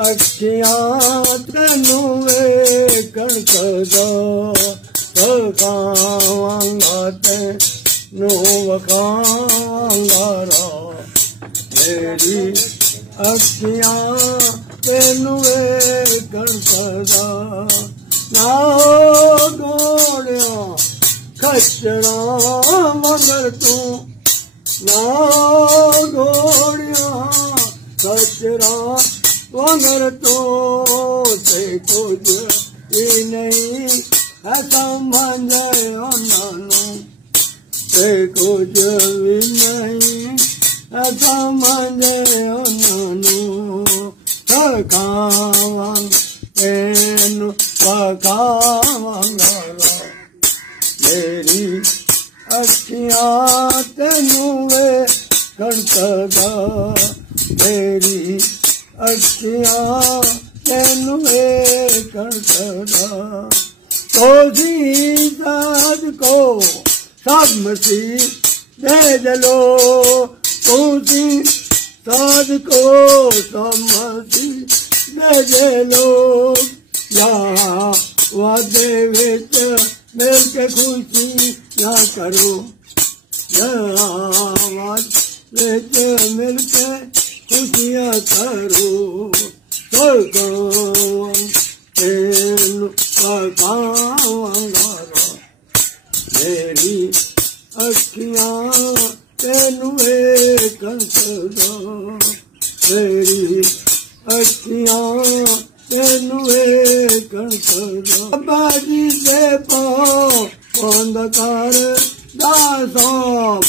अखियां तेनू वेखण सदा तकावांगा तेनू वखावांगा राह मेरी अखियां तेनू वेखण सदा ना गोड़िया खच्चरा मगर तू ना घोड़िया खच्चरा मगर तो ते कुछ ही नहीं है समझ उन्होंने ते कुछ भी नहीं है समझ उन्होंने थकावां तेनू पकावांगा मेरी अखियां तेनू वेखण सदा मेरी अखियां तेनू वेखण सदा तोसी साध को सब मसीह दे जलो तोसी साध को सब मसीह दे जलो या वादे विच मिल के खुशी ना करो वादे विच मिल के खुशियां करो तेनू पकावांगा मेरी अखियां तेनू वेखण सदा मेरी अखियां तेनू वेखण सदा बाजी दे पाओ बंद कर दासों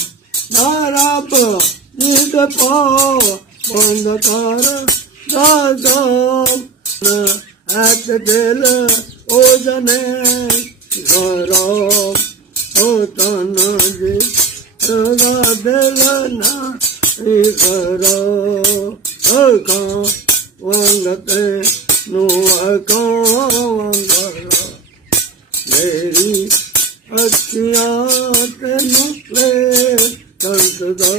ना रब जिद पाओ बंद कर दासों एक दिल ओ जने घरो ओ तन जी दिल ना घरो वंगते नु मेरी अखियां तेनू वेखण सदा।